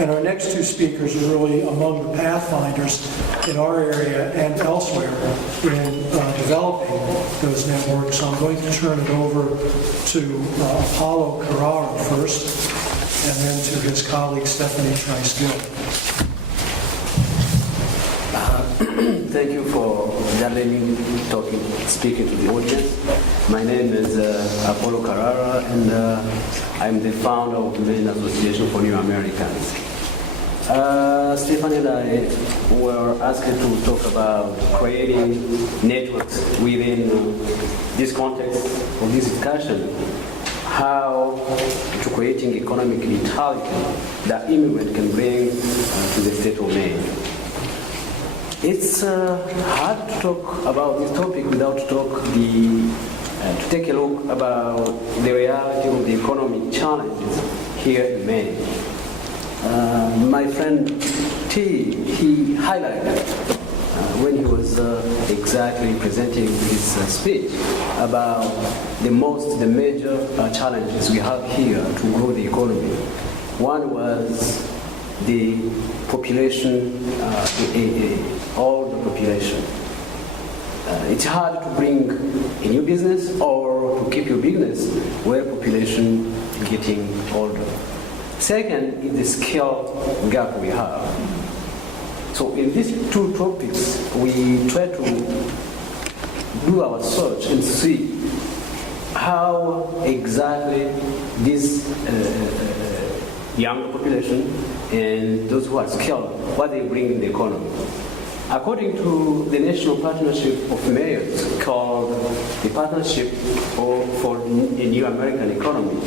And our next two speakers are really among the pathfinders in our area and elsewhere in developing those networks. So I'm going to turn it over to Apollo Karara first, and then to his colleague Stefanie Trice Gill. Thank you for letting me speaking to the audience. My name is Apollo Karara, and I'm the founder of the Maine Association for New Americans. Stefanie and I were asked to talk about creating networks within this context of this discussion, how to creating economic vitality that immigrant can bring to the state of Maine. It's hard to talk about this topic without to take a look about the reality of the economic challenges here in Maine. My friend T, he highlighted when he was exactly presenting his speech about the major challenges we have here to grow the economy. One was the population, all the population. It's hard to bring a new business or to keep your business where population is getting older. Second is the skill gap we have. So in these two topics, we try to do our search and see how exactly this young population and those who are skilled, what they bring in the economy. According to the National Partnership of Mayors, called the Partnership for a New American Economy,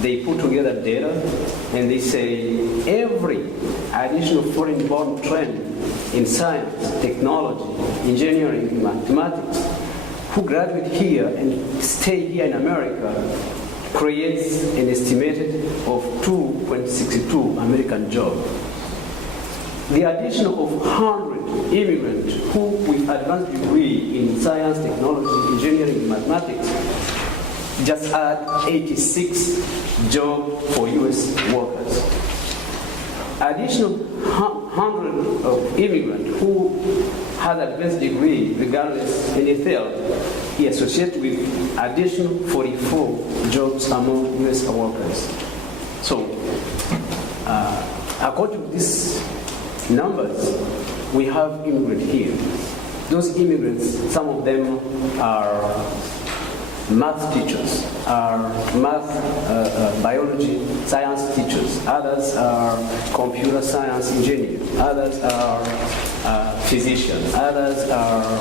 they put together data and they say every additional foreign-born trend in science, technology, engineering, mathematics, who graduate here and stay here in America creates an estimated of 2.62 American jobs. The addition of 100 immigrants who with advanced degree in science, technology, engineering, and mathematics just add 86 jobs for U.S. workers. Additional 100 of immigrants who has advanced degree regardless in the field is associated with additional 44 jobs among U.S. workers. So, according to these numbers, we have immigrants here. Those immigrants, some of them are math teachers, are math, biology, science teachers. Others are computer science engineers. Others are physicians. Others are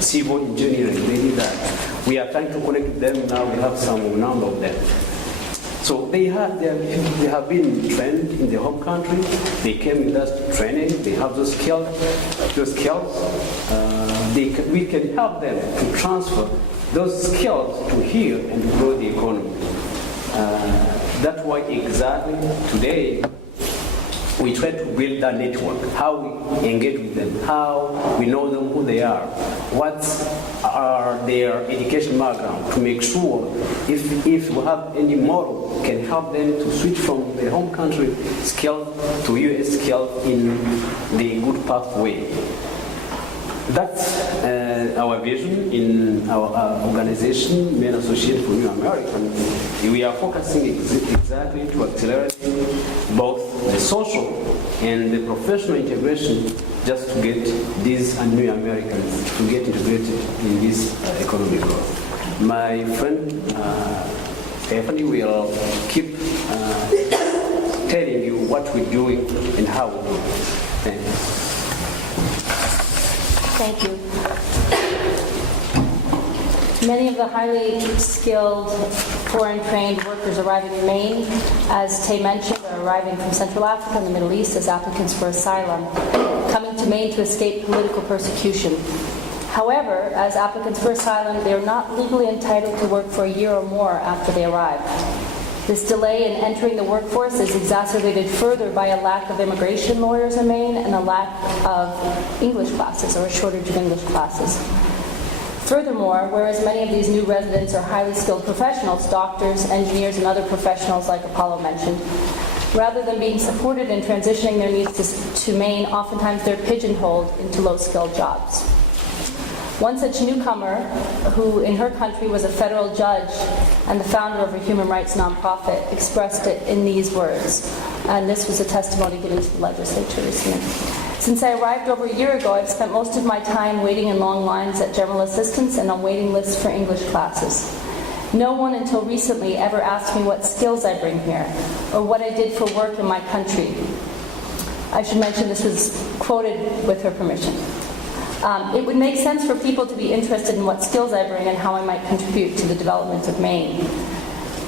civil engineering. They did that. We are trying to connect them now. We have some number of them. So they have been trained in their home country. They came with us to training. They have those skills. We can help them to transfer those skills to here and grow the economy. That's why exactly today we try to build that network, how we engage with them, how we know them, who they are, what are their education background, to make sure if we have any model can help them to switch from their home country skill to U.S. skill in the good pathway. That's our vision in our organization, Maine Association for New Americans. We are focusing exactly to accelerate both the social and the professional integration just to get these New Americans to get integrated in this economic growth. My friend Stefanie will keep telling you what we're doing and how we do it. Thank you. Thank you. Many of the highly skilled foreign-trained workers arriving in Maine, as Tay mentioned, are arriving from Central Africa and the Middle East as applicants for asylum, coming to Maine to escape political persecution. However, as applicants for asylum, they are not legally entitled to work for a year or more after they arrive. This delay in entering the workforce is exacerbated further by a lack of immigration lawyers in Maine and a lack of English classes, or a shortage of English classes. Furthermore, whereas many of these new residents are highly skilled professionals, doctors, engineers, and other professionals like Apollo mentioned, Rather than being supported in transitioning their needs to Maine, oftentimes they're pigeonholed into low-skilled jobs. One such newcomer, who in her country was a federal judge and the founder of a human rights nonprofit, expressed it in these words, and this was a testimony given to the legislature recently. Since I arrived over a year ago, I've spent most of my time waiting in long lines at general assistance and on waiting lists for English classes. No one until recently ever asked me what skills I bring here or what I did for work in my country. I should mention this was quoted with her permission. It would make sense for people to be interested in what skills I bring and how I might contribute to the development of Maine.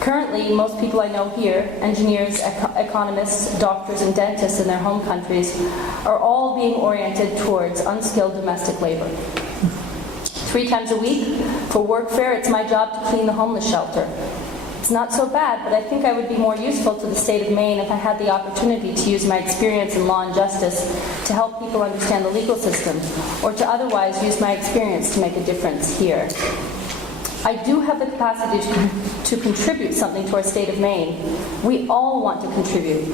Currently, most people I know here, engineers, economists, doctors, and dentists in their home countries, are all being oriented towards unskilled domestic labor. 3 times a week, for work fare, it's my job to clean the homeless shelter. It's not so bad, but I think I would be more useful to the state of Maine if I had the opportunity to use my experience in law and justice to help people understand the legal system, or to otherwise use my experience to make a difference here. I do have the capacity to contribute something to our state of Maine. We all want to contribute.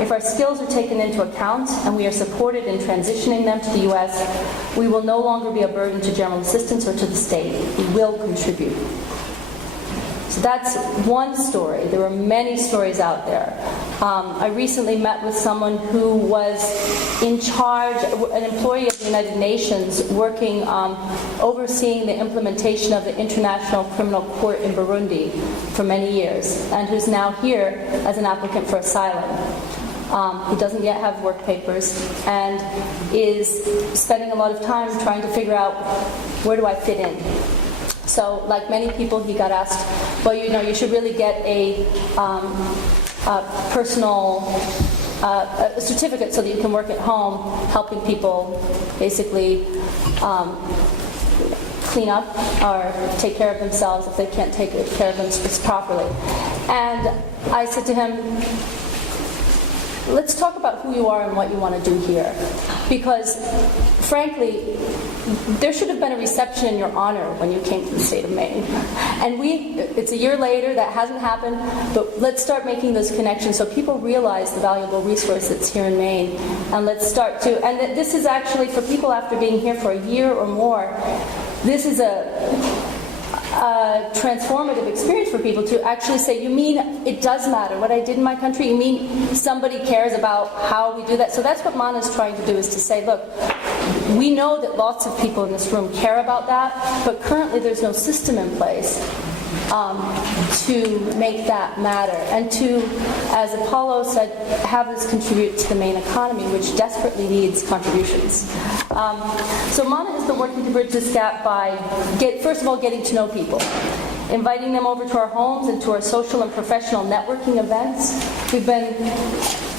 If our skills are taken into account and we are supported in transitioning them to the U.S., we will no longer be a burden to general assistance or to the state. We will contribute. So that's one story. There are many stories out there. I recently met with someone who was in charge, an employee of the United Nations, working, overseeing the implementation of the International Criminal Court in Burundi for many years, and who's now here as an applicant for asylum. He doesn't yet have work papers and is spending a lot of time trying to figure out, where do I fit in? So, like many people, he got asked, well, you should really get a personal a certificate so that you can work at home, helping people basically clean up or take care of themselves if they can't take care of themselves properly. And I said to him, let's talk about who you are and what you want to do here. Because, frankly, there should have been a reception in your honor when you came to the state of Maine. And it's a year later, that hasn't happened, but let's start making those connections so people realize the valuable resource that's here in Maine. And let's start to, and this is actually for people after being here for a year or more, this is a transformative experience for people to actually say, you mean it does matter what I did in my country? You mean somebody cares about how we do that? So that's what Mana is trying to do, is to say, look, we know that lots of people in this room care about that, but currently there's no system in place to make that matter, and to, as Apollo said, have this contribute to the Maine economy, which desperately needs contributions. So Mana has been working to bridge this gap by, first of all, getting to know people, inviting them over to our homes and to our social and professional networking events.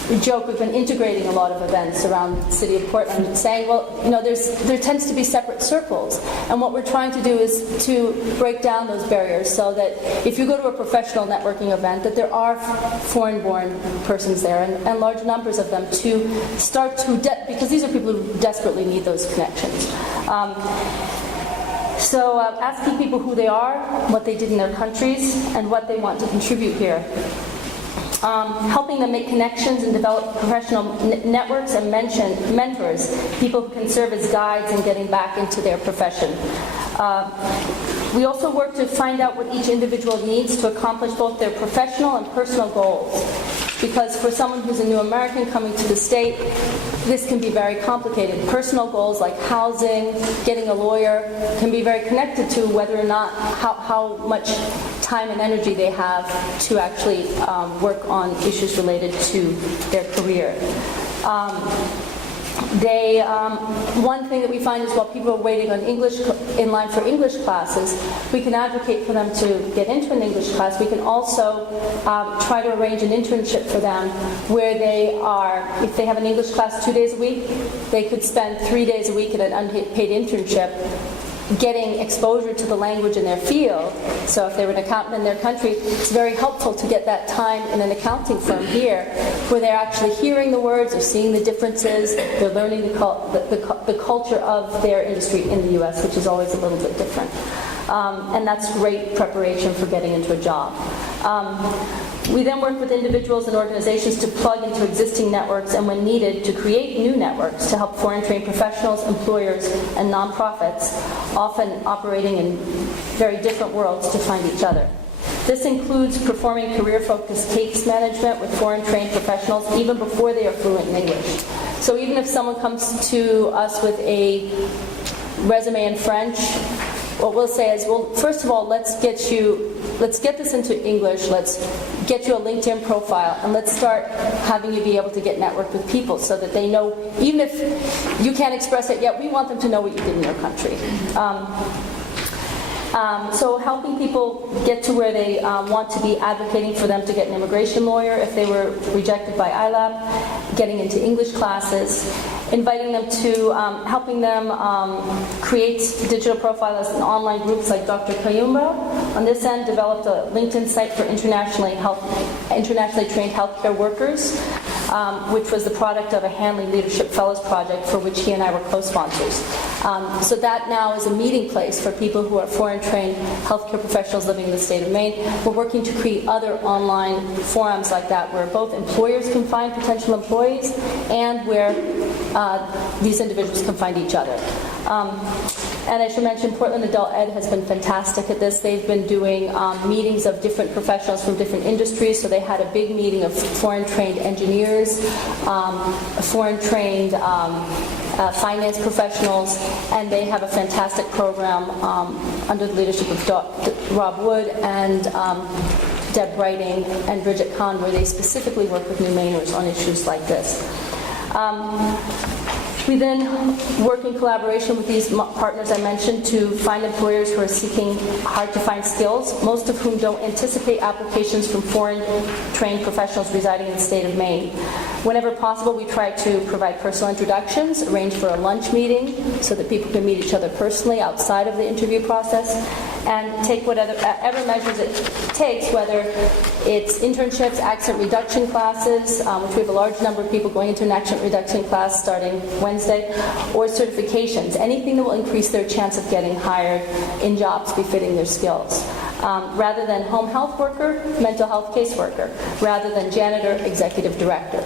We joke we've been integrating a lot of events around the city of Portland, saying, well, there tends to be separate circles, and what we're trying to do is to break down those barriers so that if you go to a professional networking event, that there are foreign-born persons there, and large numbers of them, to start to, because these are people who desperately need those connections. So asking people who they are, what they did in their countries, and what they want to contribute here. Helping them make connections and develop professional networks and mentors, people who can serve as guides in getting back into their profession. We also work to find out what each individual needs to accomplish both their professional and personal goals. Because for someone who's a new American coming to the state, this can be very complicated. Personal goals like housing, getting a lawyer, can be very connected to whether or not, how much time and energy they have to actually work on issues related to their career. One thing that we find is while people are waiting on in line for English classes, we can advocate for them to get into an English class. We can also try to arrange an internship for them where they are, if they have an English class 2 days a week, they could spend 3 days a week at an unpaid internship getting exposure to the language in their field. So if they were an accountant in their country, it's very helpful to get that time in an accounting firm here, where they're actually hearing the words, they're seeing the differences, they're learning the culture of their industry in the U.S., which is always a little bit different. And that's great preparation for getting into a job. We then work with individuals and organizations to plug into existing networks and, when needed, to create new networks to help foreign-trained professionals, employers, and nonprofits, often operating in very different worlds, to find each other. This includes performing career-focused case management with foreign-trained professionals even before they are fluent in English. So even if someone comes to us with a resume in French, what we'll say is, well, first of all, let's get this into English, let's get you a LinkedIn profile, and let's start having you be able to get networked with people so that they know, even if you can't express it yet, we want them to know what you did in your country. So helping people get to where they want to be, advocating for them to get an immigration lawyer if they were rejected by ILAB, getting into English classes, inviting them to, helping them create digital profiles in online groups like Dr. Kayumba. On this end, developed a LinkedIn site for internationally trained healthcare workers, which was the product of a Hanley Leadership Fellows project for which he and I were co-sponsors. So that now is a meeting place for people who are foreign-trained healthcare professionals living in the state of Maine. We're working to create other online forums like that where both employers can find potential employees and where these individuals can find each other. And I should mention, Portland Adult Ed has been fantastic at this. They've been doing meetings of different professionals from different industries. So they had a big meeting of foreign-trained engineers, foreign-trained finance professionals, and they have a fantastic program under the leadership of Rob Wood and Deb Brighting and Bridget Kahn, where they specifically work with New Mainers on issues like this. We then work in collaboration with these partners I mentioned to find employers who are seeking hard-to-find skills, most of whom don't anticipate applications from foreign-trained professionals residing in the state of Maine. Whenever possible, we try to provide personal introductions, arrange for a lunch meeting so that people can meet each other personally outside of the interview process, and take whatever measures it takes, whether it's internships, accent reduction classes, which we have a large number of people going into an accent reduction class starting Wednesday, or certifications, anything that will increase their chance of getting hired in jobs befitting their skills. Rather than home health worker, mental health caseworker. Rather than janitor, executive director.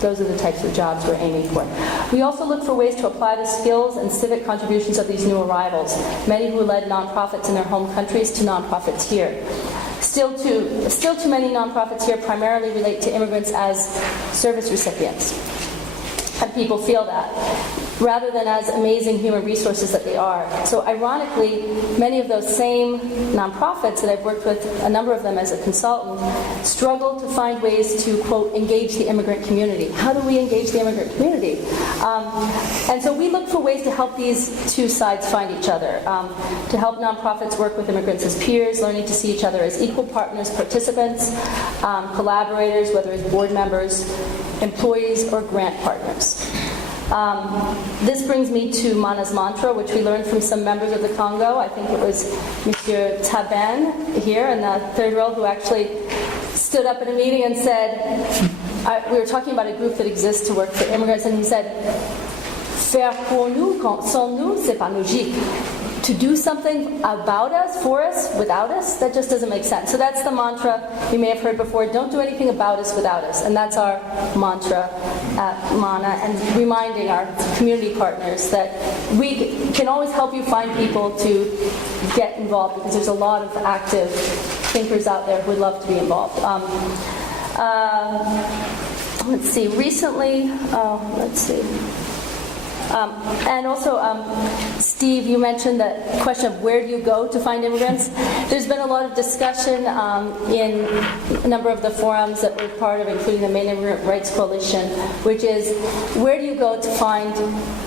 Those are the types of jobs we're aiming for. We also look for ways to apply the skills and civic contributions of these new arrivals, many who led nonprofits in their home countries, to nonprofits here. Still too many nonprofits here primarily relate to immigrants as service recipients. And people feel that, rather than as amazing human resources that they are. So ironically, many of those same nonprofits that I've worked with, a number of them as a consultant, struggle to find ways to, quote, engage the immigrant community. How do we engage the immigrant community? And so we look for ways to help these two sides find each other, to help nonprofits work with immigrants as peers, learning to see each other as equal partners, participants, collaborators, whether as board members, employees, or grant partners. This brings me to Mana's mantra, which we learned from some members of the Congo. I think it was Monsieur Taban here in the third row who actually stood up in a meeting and said, we were talking about a group that exists to work for immigrants, and he said, faire pour nous, sans nous, c'est pas logique. To do something about us, for us, without us, that just doesn't make sense. So that's the mantra you may have heard before. Don't do anything about us without us. And that's our mantra at MANA, and reminding our community partners that we can always help you find people to get involved, because there's a lot of active thinkers out there who would love to be involved. Let's see, recently, and also, Steve, you mentioned the question of where do you go to find immigrants. There's been a lot of discussion in a number of the forums that we're part of, including the Maine Immigrant Rights Coalition, which is, where do you go to find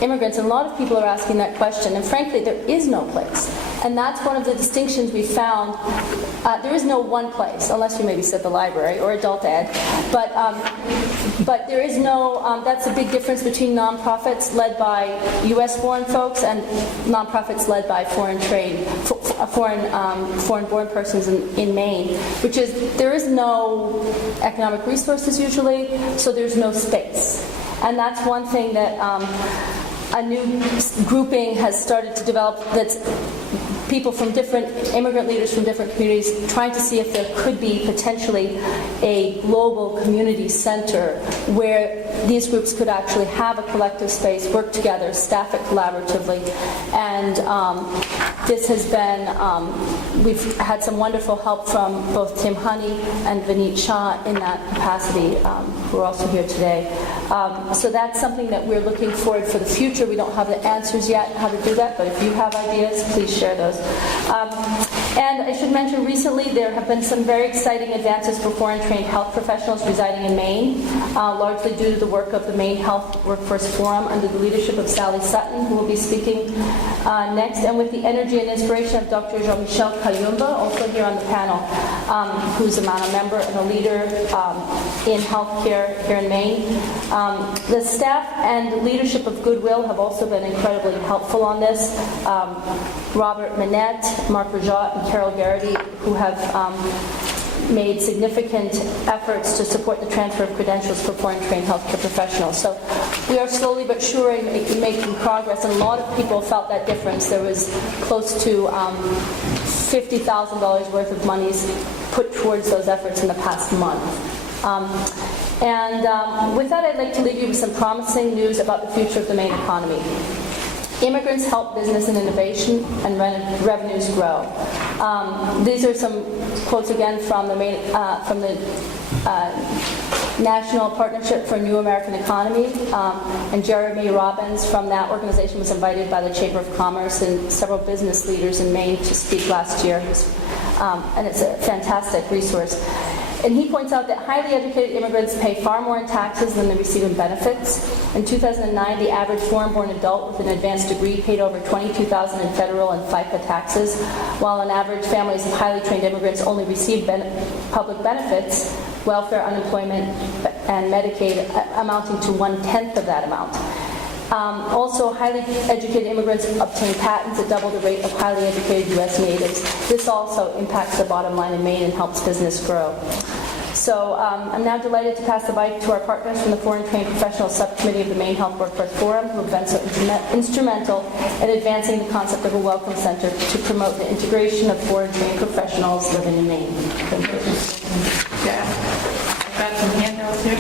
immigrants? And a lot of people are asking that question, and frankly, there is no place. And that's one of the distinctions we found. There is no one place, unless you maybe said the library or adult ed, but there is no, that's a big difference between nonprofits led by U.S. foreign folks and nonprofits led by foreign-born persons in Maine, which is, there is no economic resources usually, so there's no space. And that's one thing that a new grouping has started to develop that's people from immigrant leaders from different communities, trying to see if there could be potentially a global community center where these groups could actually have a collective space, work together, staff it collaboratively. And this has been, we've had some wonderful help from both Tim Honey and Vineet Shah in that capacity, who are also here today. So that's something that we're looking forward for the future. We don't have the answers yet how to do that, but if you have ideas, please share those. And I should mention, recently there have been some very exciting advances for foreign-trained health professionals residing in Maine, largely due to the work of the Maine Health Workforce Forum under the leadership of Sally Sutton, who will be speaking next, and with the energy and inspiration of Dr. Jean-Michel Kayumba, also here on the panel, who's a MANA member and a leader in healthcare here in Maine. The staff and leadership of Goodwill have also been incredibly helpful on this. Robert Manette, Mark Rajat, and Carol Garrity, who have made significant efforts to support the transfer of credentials for foreign-trained healthcare professionals. So we are slowly but surely making progress, and a lot of people felt that difference. There was close to $50,000 worth of monies put towards those efforts in the past month. With that, I'd like to leave you with some promising news about the future of the Maine economy. Immigrants help business and innovation, and revenues grow. These are some quotes again from the National Partnership for a New American Economy, and Jeremy Robbins from that organization was invited by the Chamber of Commerce and several business leaders in Maine to speak last year, and it's a fantastic resource. And he points out that highly educated immigrants pay far more in taxes than they receive in benefits. In 2009, the average foreign-born adult with an advanced degree paid over $22,000 in federal and FICA taxes, while on average, families of highly trained immigrants only receive public benefits, welfare, unemployment, and Medicaid, amounting to 1/10 of that amount. Also, highly educated immigrants obtain patents at double the rate of highly educated U.S. natives. This also impacts the bottom line in Maine and helps business grow. So I'm now delighted to pass the mic to our partners from the Foreign Trained Professionals Subcommittee of the Maine Health Workforce Forum, who have been so instrumental in advancing the concept of a Welcome Center to promote the integration of foreign trained professionals living in Maine. Thank you. Yeah, I've got some handouts here.